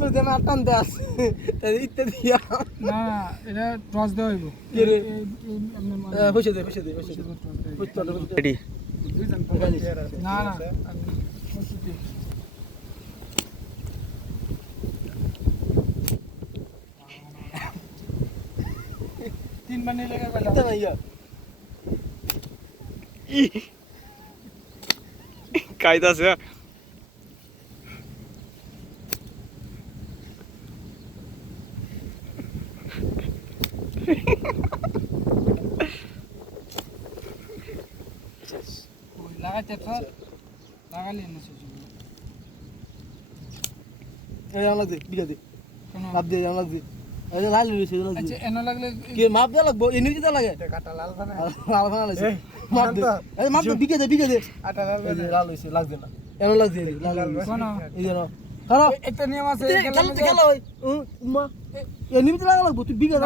করে দেন আর টান দাস ইত্যাদি না এটা টস দেওয়া হইব কে রে? আপনার বসে দে রেডি না না প্রস্তুতি তিনবার নিয়ে লেগে গেল ইত্যাদি ইয়া কাইতাছে ওই লাগাইতে স্যার লাগালি না শেষ এই জানলা দে বিটা দে কেন মাপ দে জানলা দে এই লাল রইছে জানলা আচ্ছা দে এনো লাগলে কে মাপ দে লাগবো এনি দিতে লাগে কাটা লাল বানা লাল বানা লাইছে মাপ দে এই মাপ দে বিকে দে আটা লাল এই যে লাল হইছে লাগবে না এনো লাগছে লাল কোন এই যে খারাপ একটা নিয়ম আছে খেলা ওই উম্মা এ নিমিতে লাগা লাগবো তুই বিকে